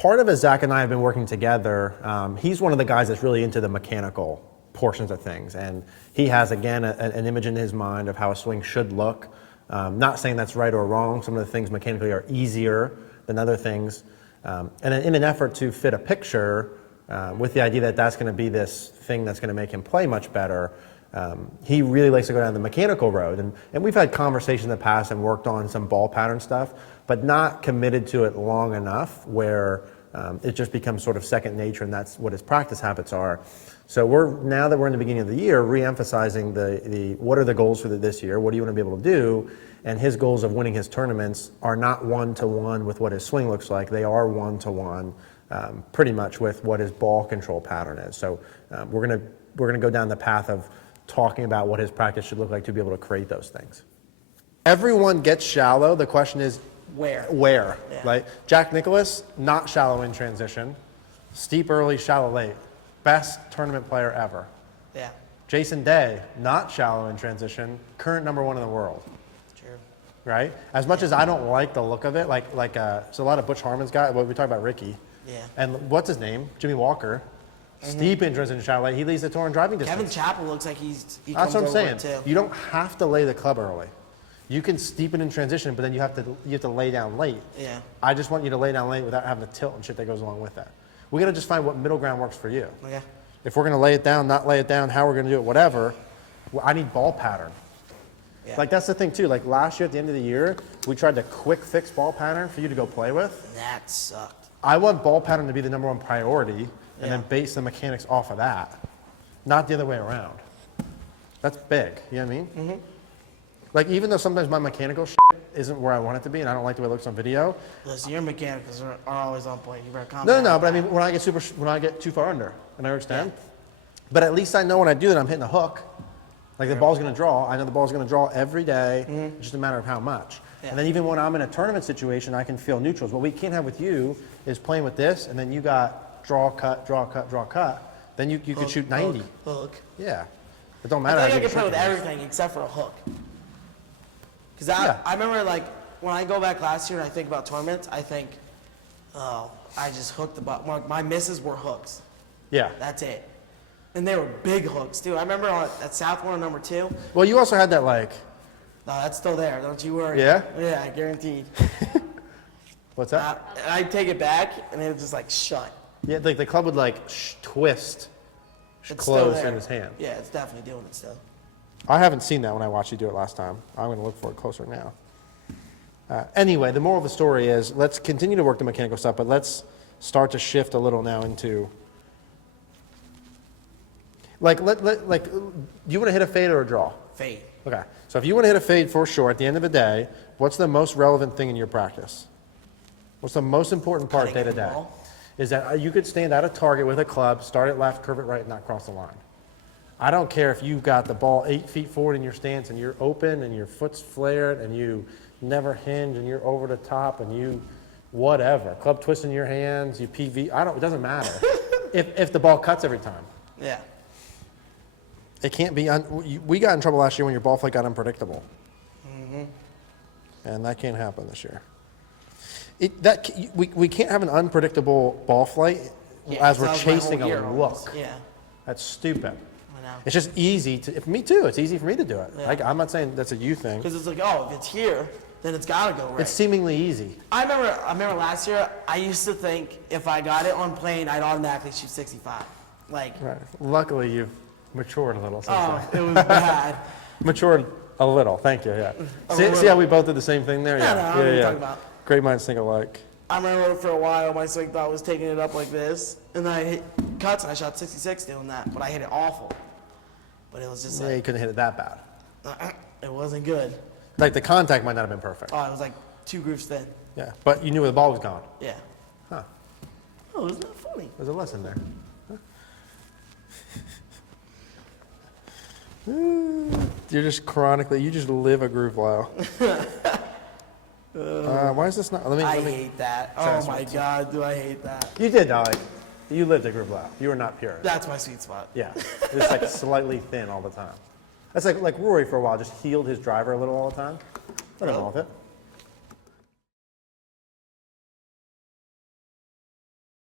part of it, Zach and I have been working together. He's one of the guys that's really into the mechanical portions of things. And he has, again, an image in his mind of how a swing should look. Not saying that's right or wrong. Some of the things mechanically are easier than other things. And in an effort to fit a picture with the idea that that's going to be this thing that's going to make him play much better, he really likes to go down the mechanical road. And we've had conversations in the past and worked on some ball pattern stuff, but not committed to it long enough where it just becomes sort of second nature, and that's what his practice habits are. So now that we're in the beginning of the year, re-emphasizing the what are the goals for this year, what do you want to be able to do, and his goals of winning his tournaments are not one-to-one with what his swing looks like. They are one-to-one pretty much with what his ball control pattern is. So we're gonna go down the path of talking about what his practice should look like to be able to create those things. Everyone gets shallow. The question is where? Yeah. Right? Jack Nicklaus, not shallow in transition. Steep early, shallow late. Best tournament player ever. Yeah. Jason Day, not shallow in transition. Current #1 in the world. True. Right? As much as I don't like the look of it, so a lot of Butch Harmon's guys, well, we talk about Ricky. Yeah. And what's his name? Jimmy Walker. Steep in transition shallow late. He leads the tour in driving distance. Kevin Chappell looks like he That's comes what I'm over saying. it too. You don't have to lay the club early. You can steepen in transition, but then you have to lay down late. Yeah. I just want you to lay down late without having the tilt and shit that goes along with that. We got to just find what middle ground works for you. Okay. If we're going to lay it down, not lay it down, how we're going to do it, whatever, well, I need ball pattern. Yeah. Like, that's the thing, too. Like, last year at the end of the year, we tried to quick fix ball pattern for you to go play with. That sucked. I want ball pattern to be the #1 priority and then base the mechanics off of that, not the other way around. That's big. You know what I mean? Mm-hmm. Like, even though sometimes my mechanical shit isn't where I want it to be and I don't like the way it looks on video. Listen, your mechanicals are always on point. You better calm No, down. no, but I mean, when I get too far under and I overextend, but at least I know when I do that I'm hitting a hook. Like, the ball's going to draw. I know the ball's going to draw every day. It's just a matter of how much. Yeah. And then even when I'm in a tournament situation, I can feel neutrals. What we can't have with you is playing with this, and then you got draw, cut, draw, cut, draw, cut. Then you could shoot 90. Hook. Yeah. It don't matter. I think I can play with everything except for a hook. Because I remember, like, when I go back last year and I think about tournaments, I think, oh, I just hooked the ball. My misses were hooks. Yeah. That's it. And they were big hooks, too. I remember at South Warner #2. Well, you also had that, like... No, that's still there. Don't you worry. Yeah? Yeah, guaranteed. What's that? I'd take it back, and it was just, like, shut. Yeah, like the club would, like, twist close in his hand. Yeah, it's definitely doing it still. I haven't seen that when I watched you do it last time. I'm going to look for it closer now. Anyway, the moral of the story is let's continue to work the mechanical stuff, but let's start to shift a little now into... Like, you want to hit a fade or a draw? Fade. Okay. So if you want to hit a fade for sure, at the end of the day, what's the most relevant thing in your practice? What's the most important part day to day? Is that you could stand at a target with a club, start it left, curve it right, and not cross the line. I don't care if you've got the ball 8 feet forward in your stance and you're open and your foot's flared and you never hinge and you're over the top and you whatever. Club twist in your hands, you PV, it doesn't matter. if the ball cuts every time. Yeah. It can't be, we got in trouble last year when your ball flight got unpredictable. Mm-hmm. And that can't happen this year. We can't have an unpredictable ball flight as we're chasing a look. Yeah. That's stupid. I know. It's just easy for me too. It's easy for me to do it. Yeah. I'm not saying that's a you thing. Because it's like, oh, if it's here, then it's got to go right. It's seemingly easy. I remember last year, I used to think if I got it on plane, I'd automatically shoot 65. Like. Right. Luckily, you've matured a little since then. It was bad. Matured a little. Thank you. Yeah. See how we both did the same thing there? Yeah. I know what you're talking about. Great minds think alike. I remember for a while my swing thought was taking it up like this, and then I hit cuts and I shot 66 doing that, but I hit it awful. But it was just you couldn't hit it that bad. It wasn't good. Like the contact might not have been perfect. Oh, it was like 2 grooves thin. Yeah, but you knew where the ball was gone. Yeah. Huh. Oh, isn't that funny? There's a lesson there. Huh? You're just you just live a groove low. Why is this not? I hate that. Oh my God, do I hate that? You did, Dolly. You lived a groove low. You were not pure. That's my sweet spot. Yeah, it's like slightly thin all the time. That's like Rory for a while just healed his driver a little all the time. Nothing wrong with it.